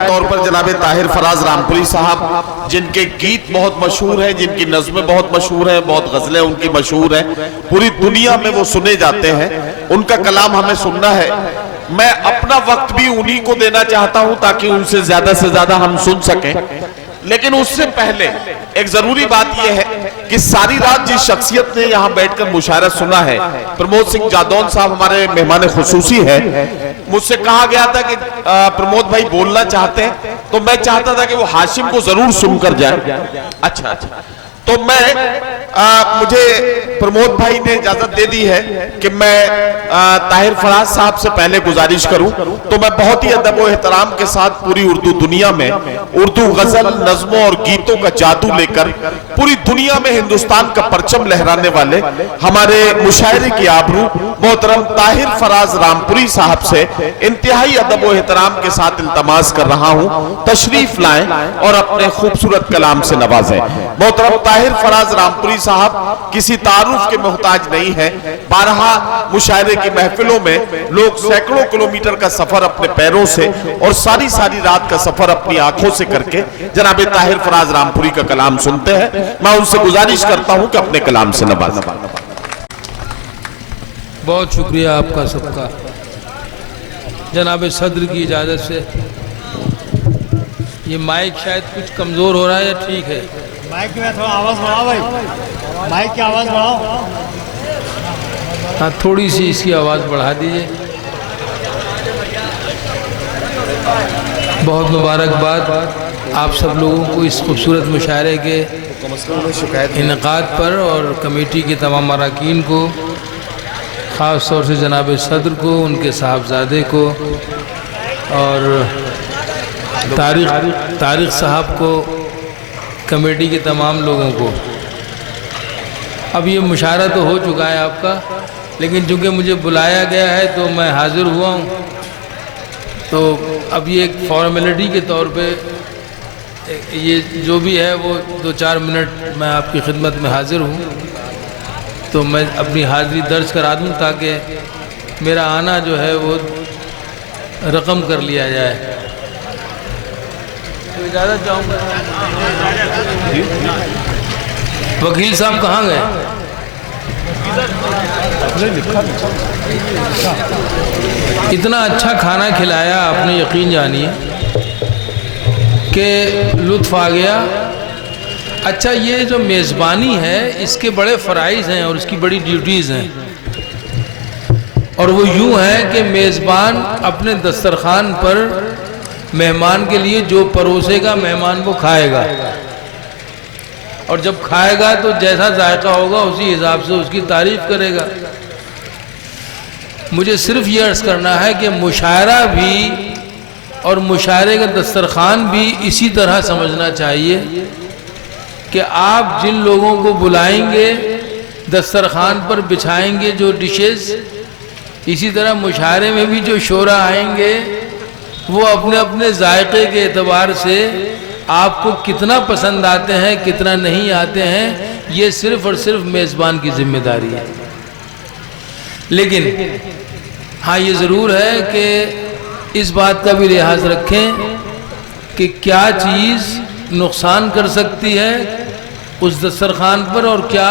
طور پر جناب طاہر فراز رامپوری صاحب، جن کے گیت بہت مشہور ہیں، جن کی نظمیں بہت مشہور ہیں، بہت غزلیں ان کی مشہور ہیں، پوری دنیا میں وہ سنے جاتے ہیں، ان کا کلام ہمیں سننا ہے۔ میں اپنا وقت بھی انہی کو دینا چاہتا ہوں تاکہ ان سے زیادہ ہم سن سکیں، لیکن اس سے پہلے ایک ضروری بات یہ ہے کہ ساری رات جس شخصیت نے یہاں بیٹھ کر مشاعرہ سنا ہے، پرمود سنگھ جادون صاحب ہمارے مہمان خصوصی ہے۔ مجھ سے کہا گیا تھا کہ پرمود بھائی بولنا چاہتے ہیں، تو میں چاہتا تھا کہ وہ ہاشم کو ضرور سن کر جائیں۔ اچھا تو مجھے پرمود بھائی نے اجازت دے دی ہے کہ میں طاہر فراز صاحب سے پہلے گزارش کروں، تو میں بہت ہی ادب و احترام کے ساتھ پوری اردو دنیا میں اردو غزل، نظموں اور گیتوں کا جادو لے کر پوری دنیا میں ہندوستان کا پرچم لہرانے والے ہمارے مشاعرے کی آبرو محترم طاہر فراز رامپوری صاحب سے انتہائی ادب و احترام کے ساتھ التماس کر رہا ہوں، تشریف لائیں اور اپنے خوبصورت کلام سے نوازیں۔ محترم طاہر فراز رامپوری صاحب کسی تعارف کے محتاج نہیں ہے، بارہا مشاعرے کی محفلوں میں لوگ سینکڑوں کلومیٹر کا سفر اپنے پیروں سے اور ساری رات کا سفر اپنی آنکھوں سے کر کے جناب طاہر فراز رامپوری کا کلام سنتے ہیں۔ میں ان سے گزارش کرتا ہوں کہ اپنے کلام سے نوازیں۔ بہت شکریہ آپ کا سب کا۔ جناب صدر کی اجازت سے یہ مائک شاید کچھ کمزور ہو رہا ہے یا ٹھیک ہے؟ مائک میں تھوڑا آواز بڑھاؤ بھائی، مائک کی آواز بڑھاؤ۔ ہاں تھوڑی سی اس کی آواز بڑھا دیجئے۔ بہت مبارکباد آپ سب لوگوں کو اس خوبصورت مشاعرے کے انعقاد پر، اور کمیٹی کے تمام اراکین کو، خاص طور سے جناب صدر کو، ان کے صاحبزادے کو، اور طارق صاحب کو، کمیٹی کے تمام لوگوں کو۔ اب یہ مشاعرہ تو ہو چکا ہے آپ کا، لیکن چونکہ مجھے بلایا گیا ہے تو میں حاضر ہوا ہوں، تو اب یہ ایک فارمیلٹی کے طور پہ یہ جو بھی ہے وہ 2-4 منٹ میں آپ کی خدمت میں حاضر ہوں، تو میں اپنی حاضری درج کرا دوں تاکہ میرا آنا جو ہے وہ رقم کر لیا جائے۔ تو اجازت چاہوں گا۔ وکیل صاحب کہاں گئے؟ اتنا اچھا کھانا کھلایا آپ نے، یقین جانیے کہ لطف آ گیا۔ اچھا یہ جو میزبانی ہے اس کے بڑے فرائض ہیں اور اس کی بڑی ڈیوٹیز ہیں، اور وہ یوں ہے کہ میزبان اپنے دسترخوان پر مہمان کے لیے جو پروسے گا مہمان وہ کھائے گا، اور جب کھائے گا تو جیسا ذائقہ ہوگا اسی حساب سے اس کی تعریف کرے گا۔ مجھے صرف یہ عرض کرنا ہے کہ مشاعرہ بھی اور مشاعرے کا دسترخوان بھی اسی طرح سمجھنا چاہیے کہ آپ جن لوگوں کو بلائیں گے دسترخوان پر بچھائیں گے جو ڈشز، اسی طرح مشاعرے میں بھی جو شعراء آئیں گے وہ اپنے اپنے ذائقے کے اعتبار سے آپ کو کتنا پسند آتے ہیں کتنا نہیں آتے ہیں، یہ صرف اور صرف میزبان کی ذمہ داری ہے۔ لیکن ہاں یہ ضرور ہے کہ اس بات کا بھی لحاظ رکھیں کہ کیا چیز نقصان کر سکتی ہے اس دسترخوان پر اور کیا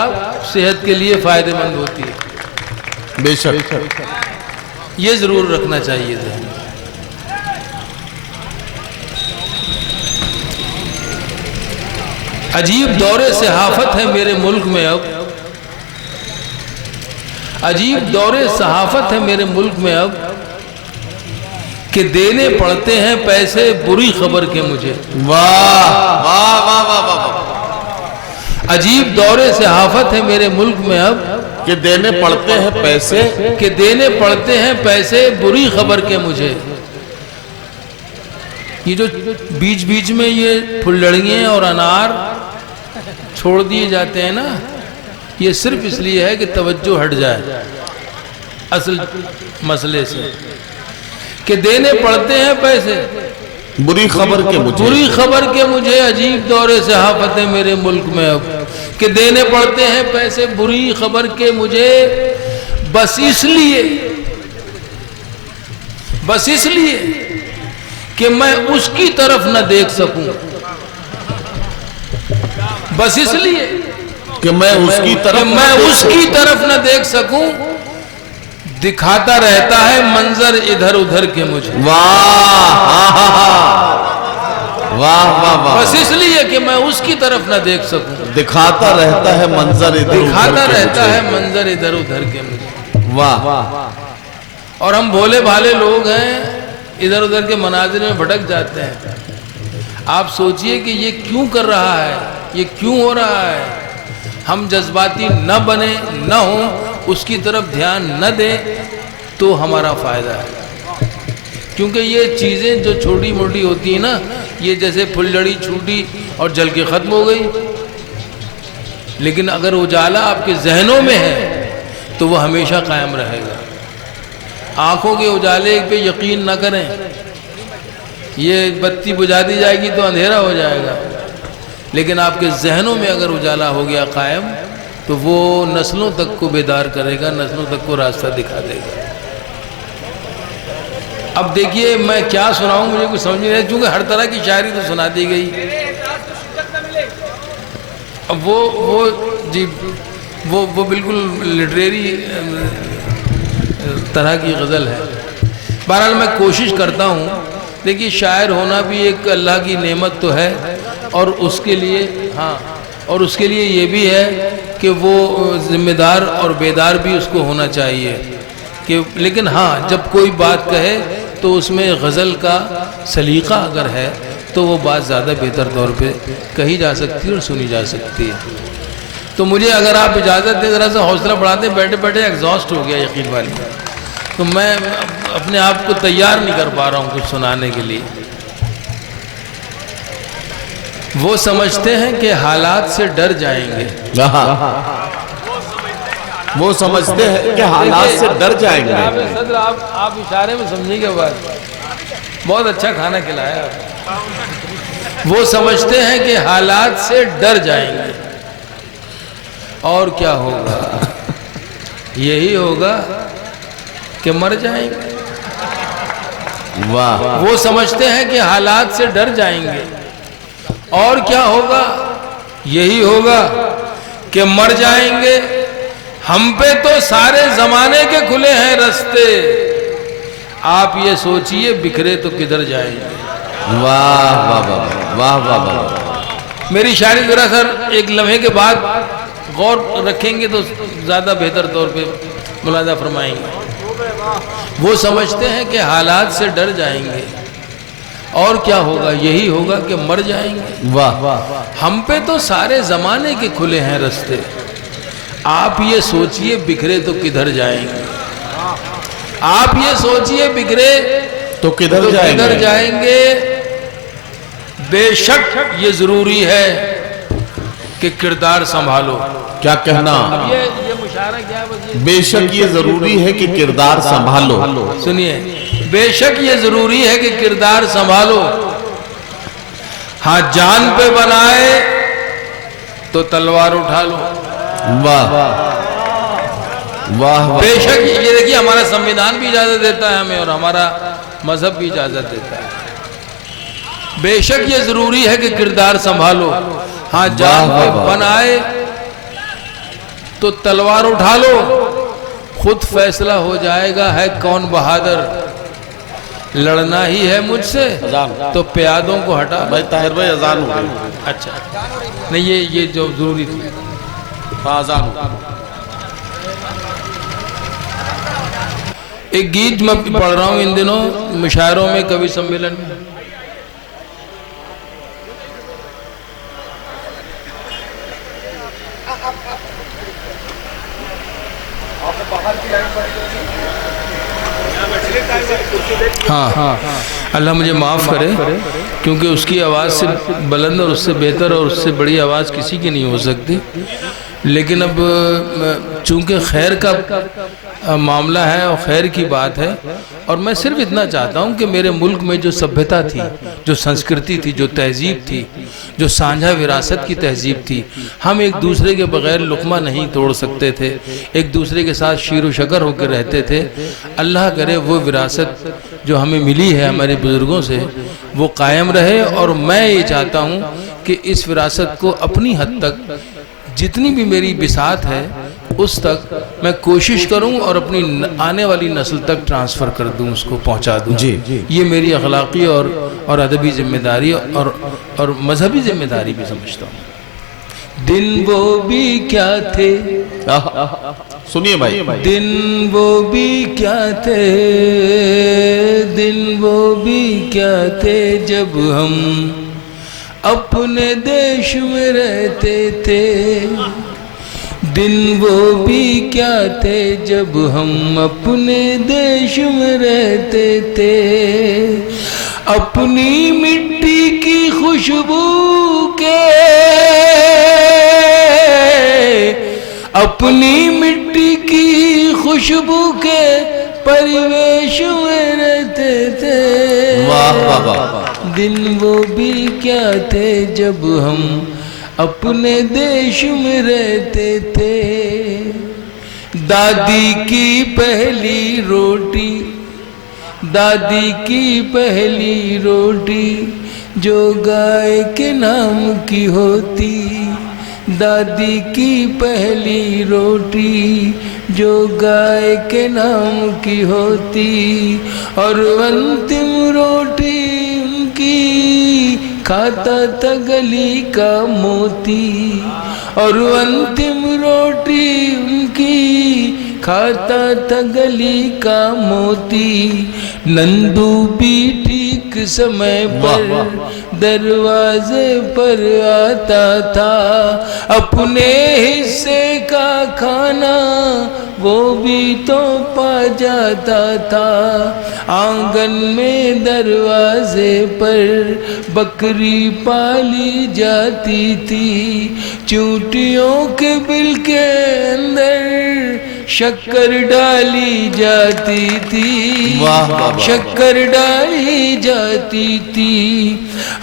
صحت کے لیے فائدہ مند ہوتی ہے، بے شک یہ ضرور رکھنا چاہیے ذہن میں۔ عجیب دور صحافت ہے میرے ملک میں اب، عجیب دور صحافت ہے میرے ملک میں اب، کہ دینے پڑتے ہیں پیسے بری خبر کے مجھے۔ واہ واہ واہ واہ واہ۔ عجیب دور صحافت ہے میرے ملک میں اب، کہ دینے پڑتے ہیں پیسے، کہ دینے پڑتے ہیں پیسے بری خبر کے مجھے۔ یہ جو بیچ میں یہ پھلڑیاں اور انار چھوڑ دیے جاتے ہیں نا، یہ صرف اس لیے ہے کہ توجہ ہٹ جائے اصل مسئلے سے، کہ دینے پڑتے ہیں پیسے بری خبر کے مجھے، بری خبر کے مجھے۔ عجیب دور صحافت ہے میرے ملک میں اب، کہ دینے پڑتے ہیں پیسے بری خبر کے مجھے، بس اس لیے کہ میں اس کی طرف نہ دیکھ سکوں، بس اس لیے کہ میں اس کی طرف نہ دیکھ سکوں، دکھاتا رہتا ہے منظر ادھر ادھر کے مجھے۔ واہ واہ واہ واہ، بس اس لیے کہ میں اس کی طرف نہ دیکھ سکوں، دکھاتا رہتا ہے منظر ادھر ادھر کے مجھے۔ واہ، اور ہم بھولے بھالے لوگ ہیں، ادھر ادھر کے مناظر میں بھٹک جاتے ہیں۔ آپ سوچئے کہ یہ کیوں کر رہا ہے، یہ کیوں ہو رہا ہے؟ ہم جذباتی نہ بنیں، نہ ہوں، اس کی طرف دھیان نہ دیں تو ہمارا فائدہ ہے۔ کیونکہ یہ چیزیں جو چھوٹی موٹی ہوتی ہیں نا، یہ جیسے پھلجھڑی چھوٹی اور جل کے ختم ہو گئی، لیکن اگر اجالا آپ کے ذہنوں میں ہے تو وہ ہمیشہ قائم رہے گا۔ آنکھوں کے اجالے پہ یقین نہ کریں، یہ بتی بجھا دی جائے گی تو اندھیرا ہو جائے گا، لیکن آپ کے ذہنوں میں اگر اجالا ہو گیا قائم تو وہ نسلوں تک کو بیدار کرے گا، نسلوں تک کو راستہ دکھا دے گا۔ اب دیکھیے میں کیا سناؤں، مجھے کچھ سمجھ نہیں رہا، چونکہ ہر طرح کی شاعری تو سنا دی گئی۔ اب وہ بالکل لٹریری طرح کی غزل ہے۔ بہرحال میں کوشش کرتا ہوں، دیکھیے شاعر ہونا بھی ایک اللہ کی نعمت تو ہے، اور اس کے لیے یہ بھی ہے کہ وہ ذمہ دار اور بیدار بھی اس کو ہونا چاہیے کہ، لیکن ہاں جب کوئی بات کہے تو اس میں غزل کا سلیقہ اگر ہے تو وہ بات زیادہ بہتر طور پہ کہی جا سکتی ہے اور سنی جا سکتی ہے۔ تو مجھے اگر آپ اجازت دیں، ذرا سا حوصلہ بڑھاتے، بیٹھے بیٹھے ایگزاسٹ ہو گیا یقین والی، تو میں اپنے آپ کو تیار نہیں کر پا رہا ہوں کچھ سنانے کے لیے۔ وہ سمجھتے ہیں کہ حالات سے ڈر جائیں گے، وہ سمجھتے ہیں کہ حالات سے ڈر جائیں گے۔ صدر آپ اشارے میں سمجھیں گے بات، بہت اچھا کھانا کھلایا آپ۔ وہ سمجھتے ہیں کہ حالات سے ڈر جائیں گے، اور کیا ہوگا؟ یہی ہوگا کہ مر جائیں گے۔ واہ، وہ سمجھتے ہیں کہ حالات سے ڈر جائیں گے، اور کیا ہوگا؟ یہی ہوگا کہ مر جائیں گے۔ ہم پہ تو سارے زمانے کے کھلے ہیں رستے، آپ یہ سوچئے بکھرے تو کدھر جائیں گے۔ واہ واہ واہ واہ واہ واہ، میری شاعری ذرا سر ایک لمحے کے بعد غور رکھیں گے تو زیادہ بہتر طور پہ ملاحظہ فرمائیں گے۔ وہ سمجھتے ہیں کہ حالات سے ڈر جائیں گے، اور کیا ہوگا؟ یہی ہوگا کہ مر جائیں گے۔ واہ، ہم پہ تو سارے زمانے کے کھلے ہیں رستے، آپ یہ سوچئے بکھرے تو کدھر جائیں گے۔ آپ یہ سوچئے بکھرے تو کدھر جائیں گے۔ بے شک یہ ضروری ہے کہ کردار سنبھالو۔ کیا کہنا؟ اب یہ مشاعرہ کیا ہے؟ بے شک یہ ضروری ہے کہ کردار سنبھالو۔ سنیے، بے شک یہ ضروری ہے کہ کردار سنبھالو، ہاں جان پہ بنائے تو تلوار اٹھا لو۔ واہ واہ، بے شک یہ دیکھیے ہمارا سنویدھان بھی اجازت دیتا ہے ہمیں، اور ہمارا مذہب بھی اجازت دیتا ہے۔ بے شک یہ ضروری ہے کہ کردار سنبھالو، ہاں جان پہ بنائے تو تلوار اٹھا لو، خود فیصلہ ہو جائے گا ہے کون بہادر۔ لڑنا ہی ہے مجھ سے تو پیادوں کو ہٹا۔ بھائی طاہر بھائی اذان ہو گئی۔ اچھا نہیں، یہ جو ضروری تھی، اذان ہو گئی۔ ایک گیت میں پڑھ رہا ہوں ان دنوں مشاعروں میں، کبھی سمیلن میں۔ ہاں اللہ مجھے معاف کرے، کیونکہ اس کی آواز سے بلند اور اس سے بہتر اور اس سے بڑی آواز کسی کی نہیں ہو سکتی، لیکن اب چونکہ خیر کا معاملہ ہے اور خیر کی بات ہے، اور میں صرف اتنا چاہتا ہوں کہ میرے ملک میں جو سبھیتا تھی، جو سنسکرتی تھی، جو تہذیب تھی، جو سانجھا وراثت کی تہذیب تھی، ہم ایک دوسرے کے بغیر لقمہ نہیں توڑ سکتے تھے، ایک دوسرے کے ساتھ شیر و شکر ہو کے رہتے تھے۔ اللہ کرے وہ وراثت جو ہمیں ملی ہے ہمارے بزرگوں سے وہ قائم رہے، اور میں یہ چاہتا ہوں کہ اس وراثت کو اپنی حد تک جتنی بھی میری بساط ہے اس تک میں کوشش کروں اور اپنی آنے والی نسل تک ٹرانسفر کر دوں، اس کو پہنچا دوں۔ یہ میری اخلاقی اور ادبی ذمہ داری اور مذہبی ذمہ داری بھی سمجھتا ہوں۔ دن وہ بھی کیا تھے، سنیے بھائی، دن وہ بھی کیا تھے، دن وہ بھی کیا تھے جب ہم اپنے دیش میں رہتے تھے، دن وہ بھی کیا تھے جب ہم اپنے دیش میں رہتے تھے، اپنی مٹی کی خوشبو کے، اپنی مٹی کی خوشبو کے پریویش میں رہتے تھے۔ دن وہ بھی کیا تھے جب ہم اپنے دیش میں رہتے تھے، دادی کی پہلی روٹی، دادی کی پہلی روٹی جو گائے کے نام کی ہوتی، دادی کی پہلی روٹی جو گائے کے نام کی ہوتی، اور انتم روٹی ان کی کھاتا تھا گلی کا موتی، اور انتم روٹی ان کی کھاتا تھا گلی کا موتی، نندو بھی ٹھیک سمے پر دروازے پر آتا تھا، اپنے حصے کا کھانا وہ بھی تو پا جاتا تھا، آنگن میں دروازے پر بکری پالی جاتی تھی، چونٹیوں کے بل کے اندر شکر ڈالی جاتی تھی، شکر ڈالی جاتی تھی،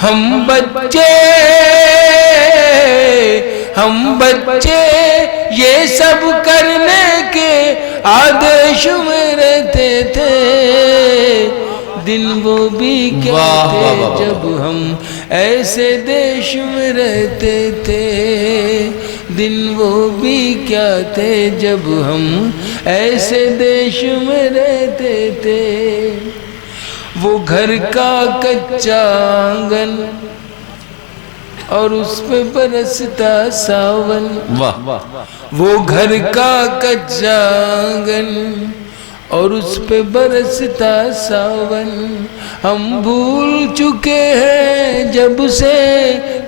ہم بچے یہ سب کرنے کے آدیش میں رہتے تھے، دن وہ بھی کیا تھے جب ہم ایسے دیش میں رہتے تھے، دن وہ بھی کیا تھے جب ہم ایسے دیش میں رہتے تھے، وہ گھر کا کچا آنگن اور اس پہ برستا ساون، وہ گھر کا کچا آنگن اور اس پہ برستا ساون، ہم بھول چکے ہیں جب سے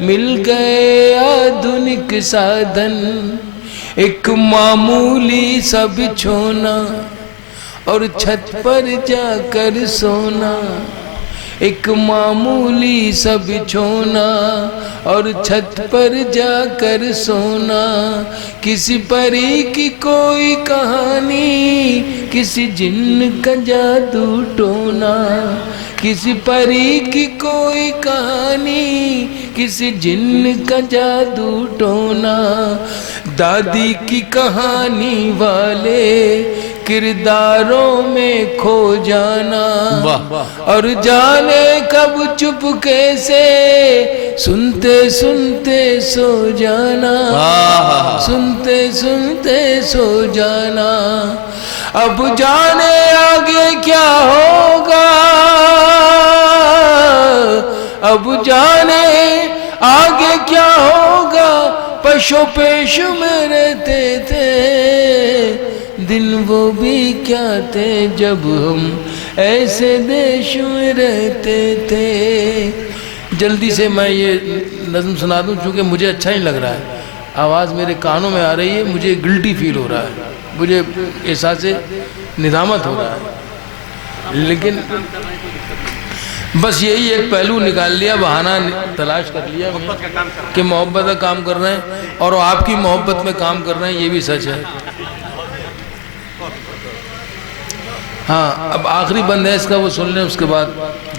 مل گئے آدھنک سادھن، ایک معمولی سا بچھونا اور چھت پر جا کر سونا، ایک معمولی سا بچھونا اور چھت پر جا کر سونا، کسی پری کی کوئی کہانی، کسی جن کا جادو ٹونا، کسی پری کی کوئی کہانی، کسی جن کا جادو ٹونا، دادی کی کہانی والے کرداروں میں کھو جانا، اور جانے کب چپکے سے سنتے سنتے سو جانا، سنتے سنتے سو جانا، اب جانے آگے کیا ہوگا، اب جانے آگے کیا ہوگا، پشو پیش میں رہتے تھے، دن وہ بھی کیا تھے جب ہم ایسے دیش میں رہتے تھے۔ جلدی سے میں یہ نظم سنا دوں چونکہ مجھے اچھا ہی لگ رہا ہے، آواز میرے کانوں میں آ رہی ہے، مجھے گلٹی فیل ہو رہا ہے، مجھے احساس ندامت ہو رہا ہے، لیکن بس یہی ایک پہلو نکال لیا، بہانہ تلاش کر لیا کہ محبت کا کام کر رہے ہیں اور آپ کی محبت میں کام کر رہے ہیں، یہ بھی سچ ہے۔ ہاں اب آخری بند ہے اس کا، وہ سن لیں، اس کے بعد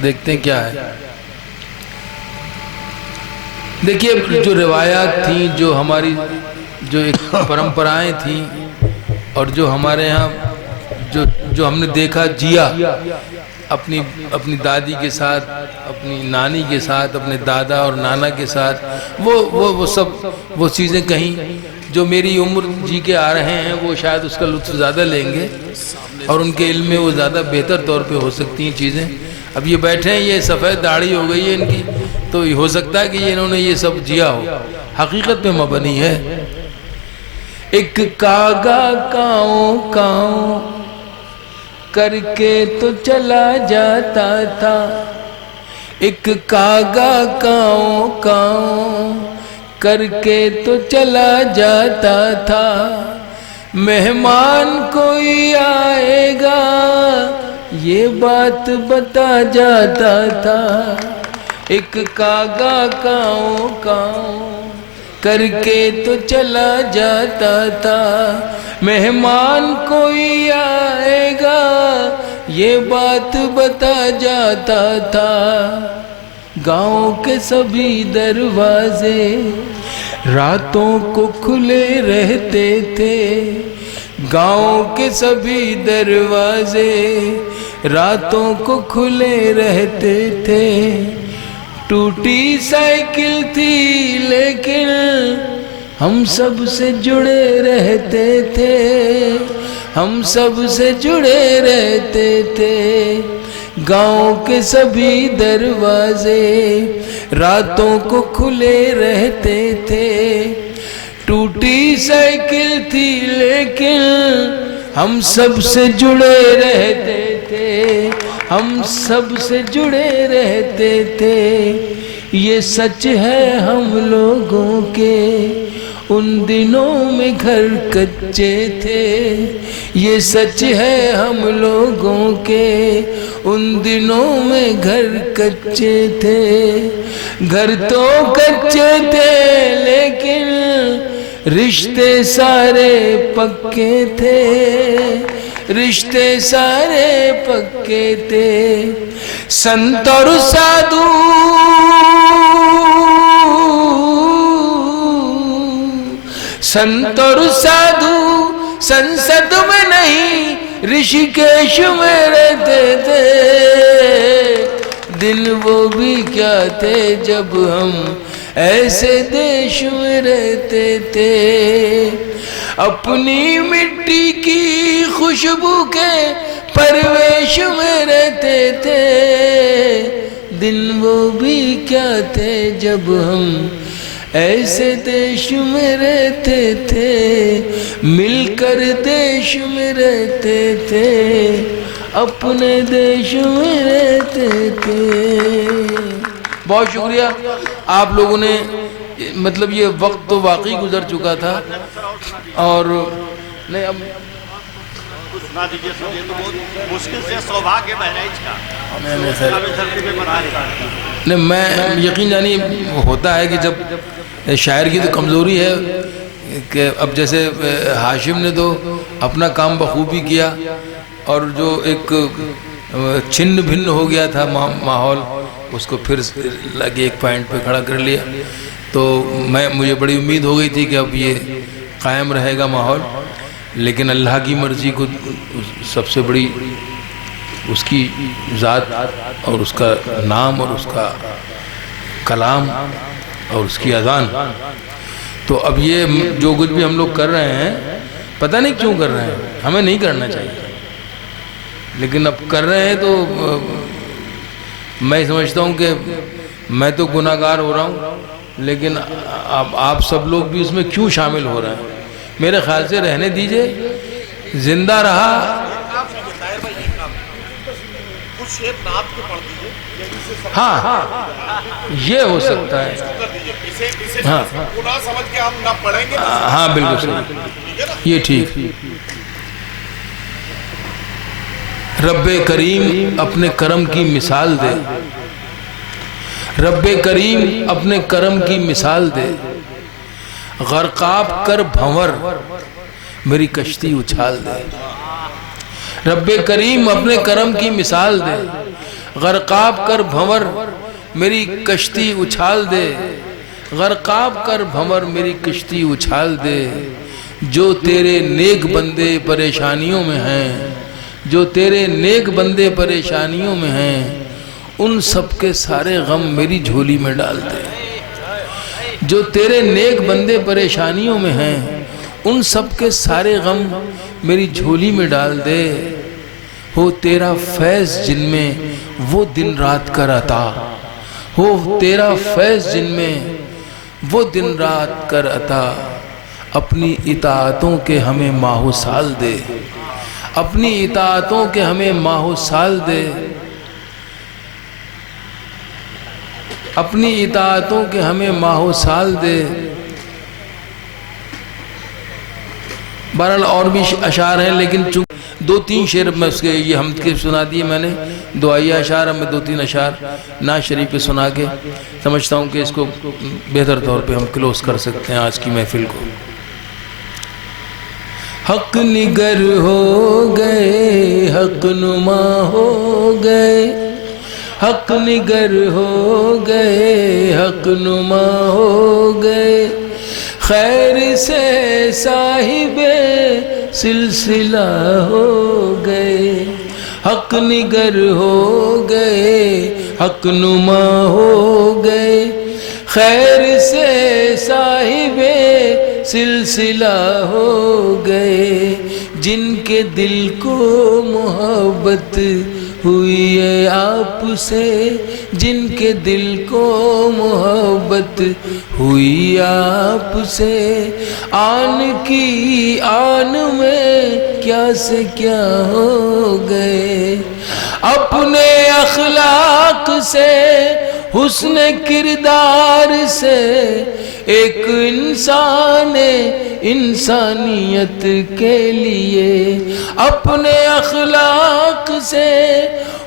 دیکھتے ہیں کیا ہے۔ دیکھیے جو روایات تھیں، جو ہماری جو ایک پرمپرائیں تھیں، اور جو ہمارے ہاں جو ہم نے دیکھا جیا اپنی دادی کے ساتھ، اپنی نانی کے ساتھ، اپنے دادا اور نانا کے ساتھ، وہ سب وہ چیزیں کہیں جو میری عمر جی کے آ رہے ہیں وہ شاید اس کا لطف زیادہ لیں گے، اور ان کے علم میں وہ زیادہ بہتر طور پہ ہو سکتی ہیں چیزیں۔ اب یہ بیٹھے ہیں، یہ سفید داڑھی ہو گئی ہے ان کی، تو ہو سکتا ہے کہ انہوں نے یہ سب جیا ہو، حقیقت میں مبنی ہے۔ ایک کاغا کاؤں کاؤں کر کے تو چلا جاتا تھا، ایک کاغا کاؤں کاؤں کر کے تو چلا جاتا تھا، مہمان کوئی آئے گا یہ بات بتا جاتا تھا، ایک کاغا کاؤں کاؤں کر کے تو چلا جاتا تھا، مہمان کوئی آئے گا یہ بات بتا جاتا تھا، گاؤں کے سبھی دروازے راتوں کو کھلے رہتے تھے، گاؤں کے سبھی دروازے راتوں کو کھلے رہتے تھے، ٹوٹی سائیکل تھی لیکن ہم سب سے جڑے رہتے تھے، ہم سب سے جڑے رہتے تھے، گاؤں کے سبھی دروازے راتوں کو کھلے رہتے تھے، ٹوٹی سائیکل تھی لیکن ہم سب سے جڑے رہتے تھے، ہم سب سے جڑے رہتے تھے، یہ سچ ہے ہم لوگوں کے ان دنوں میں گھر کچے تھے، یہ سچ ہے ہم لوگوں کے ان دنوں میں گھر کچے تھے، گھر تو کچے تھے لیکن رشتے سارے پکے تھے، رشتے سارے پکے تھے، سنت اور سادھو سنت اور سادھو سنسد میں نہیں رشیکیش میں رہتے تھے، دن وہ بھی کیا تھے جب ہم ایسے دیش میں رہتے تھے، اپنی مٹی کی خوشبو کے پرویش میں رہتے تھے، دن وہ بھی کیا تھے جب ہم ایسے دیش میں رہتے تھے، مل کر دیش میں رہتے تھے، اپنے دیش میں رہتے تھے۔ بہت شکریہ آپ لوگوں نے، مطلب یہ وقت تو واقعی گزر چکا تھا، اور نہیں اب مشکل سے سوبھاگیہ بہرائچ کا نہیں، میں یقین جانی ہوتا ہے کہ جب شاعر کی تو کمزوری ہے کہ اب جیسے ہاشم نے تو اپنا کام بخوبی کیا، اور جو ایک چھن بھن ہو گیا تھا ماحول، اس کو پھر لگے ایک پوائنٹ پہ کھڑا کر لیا، تو مجھے بڑی امید ہو گئی تھی کہ اب یہ قائم رہے گا ماحول، لیکن اللہ کی مرضی کو سب سے بڑی اس کی ذات اور اس کا نام اور اس کا کلام اور اس کی اذان، تو اب یہ جو کچھ بھی ہم لوگ کر رہے ہیں پتہ نہیں کیوں کر رہے ہیں، ہمیں نہیں کرنا چاہیے، لیکن اب کر رہے ہیں تو میں سمجھتا ہوں کہ میں تو گناہ گار ہو رہا ہوں، لیکن اب آپ سب لوگ بھی اس میں کیوں شامل ہو رہے ہیں؟ میرے خیال سے رہنے دیجئے، زندہ رہا۔ ہاں یہ ہو سکتا ہے، ہاں ہاں بالکل صحیح، یہ ٹھیک۔ رب کریم اپنے کرم کی مثال دے، رب کریم اپنے کرم کی مثال دے، غرقاب کر بھنور میری کشتی اچھال دے، رب کریم اپنے کرم کی مثال دے، غرقاب کر بھنور میری کشتی اچھال دے، غرقاب کر بھنور میری کشتی اچھال دے۔ جو تیرے نیک بندے پریشانیوں میں ہیں، جو تیرے نیک بندے پریشانیوں میں ہیں، ان سب کے سارے غم میری جھولی میں ڈال دے۔ جو تیرے نیک بندے پریشانیوں میں ہیں، ان سب کے سارے غم میری جھولی میں ڈال دے۔ ہو تیرا فیض جن میں وہ دن رات کر عطا، ہو تیرا فیض جن میں وہ دن رات کر عطا۔ اپنی اطاعتوں کے ہمیں ماہ و سال دے، اپنی اطاعتوں کے ہمیں ماہ و سال دے، اپنی اطاعتوں کے ہمیں ماہ و سال دے۔ بہرحال اور بھی اشعار ہیں، لیکن چونکہ دو تین شعر میں اس کے یہ حمد کے سنا دیے میں نے، دعائیہ اشعار، میں دو تین اشعار نعت شریف پہ سنا کے سمجھتا ہوں کہ اس کو بہتر طور پہ ہم کلوز کر سکتے ہیں آج کی محفل کو۔ حق نگر ہو گئے، حق نما ہو گئے، حق نگر ہو گئے، حق نما ہو گئے، خیر سے صاحب سلسلہ ہو گئے۔ حق نگر ہو گئے، حق نما ہو گئے، خیر سے صاحب سلسلہ ہو گئے۔ جن کے دل کو محبت ہوئی ہے آپ سے، جن کے دل کو محبت ہوئی آپ سے، آن کی آن میں کیا سے کیا ہو گئے۔ اپنے اخلاق سے، حسن کردار سے، ایک انسان انسانیت کے لیے، اپنے اخلاق سے،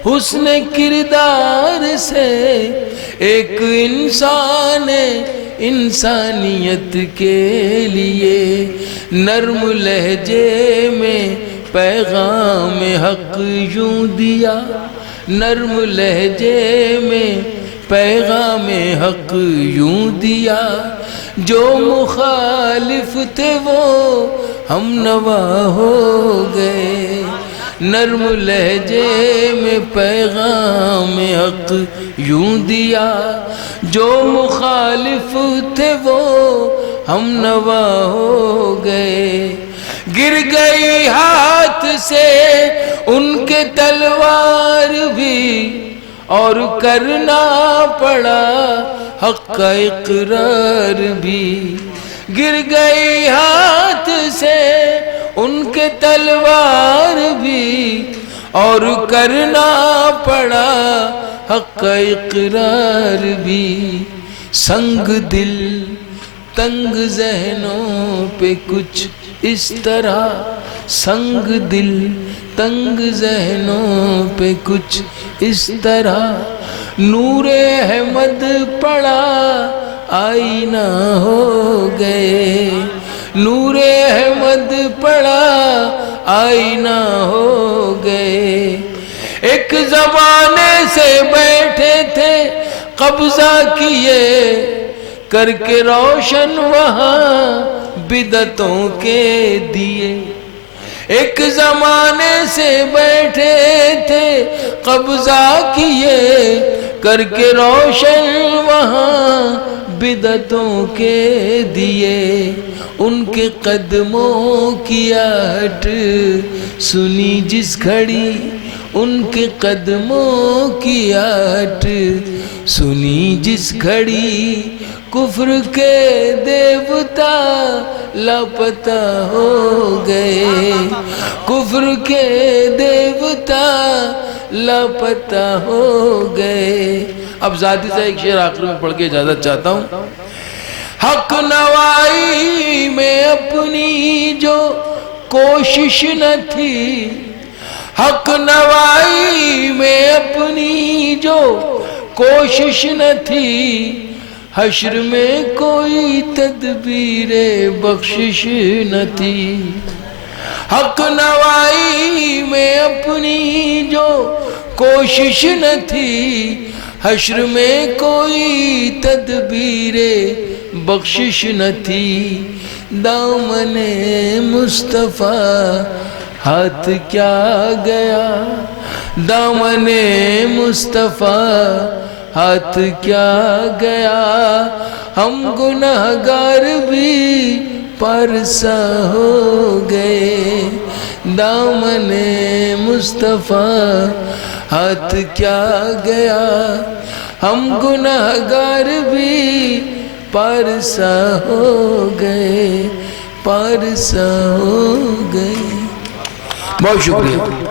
حسن کردار سے، ایک انسان انسانیت کے لیے، نرم لہجے میں پیغام حق یوں دیا، نرم لہجے میں پیغام حق یوں دیا، جو مخالف تھے وہ ہم نوا ہو گئے۔ نرم لہجے میں پیغام حق یوں دیا، جو مخالف تھے وہ ہم نوا ہو گئے۔ گر گئی ہاتھ سے ان کے تلوار بھی، اور کرنا پڑا حق کا اقرار بھی۔ گر گئی ہاتھ سے ان کے تلوار بھی، اور کرنا پڑا حق کا اقرار بھی۔ سنگ دل تنگ ذہنوں پہ کچھ اس طرح، سنگ دل تنگ ذہنوں پہ کچھ اس طرح، نور احمد پڑا آئینہ ہو گئے، نور احمد پڑا آئینہ ہو گئے۔ ایک زمانے سے بیٹھے تھے قبضہ کیے کر کے روشن وہاں بدعتوں کے دیے، ایک زمانے سے بیٹھے تھے قبضہ کیے کر کے روشن وہاں بدعتوں کے دیے، ان کے قدموں کی آہٹ سنی جس گھڑی، ان کے قدموں کی آہٹ سنی جس گھڑی، کفر کے دیوتا لاپتہ ہو گئے، کفر کے دیوتا لاپتہ ہو گئے۔ اب ذاتی سے ایک شعر آخر میں پڑھ کے اجازت چاہتا ہوں۔ حق نوائی میں اپنی جو کوشش نہ تھی، حق نوائی میں اپنی جو کوشش نہ تھی، حشر میں کوئی تدبیر بخشش نہ تھی، حق نوائی میں اپنی جو کوشش نہ تھی، حشر میں کوئی تدبیر بخشش نہ تھی، دامن مصطفیٰ ہاتھ کیا گیا، دامن مصطفیٰ ہاتھ کیا گیا، ہم گناہگار بھی پرسا ہو گئے، دامن مصطفیٰ ہاتھ کیا گیا، ہم گناہگار بھی پرسا ہو گئے، پرسا ہو گئے۔ بہت شکریہ۔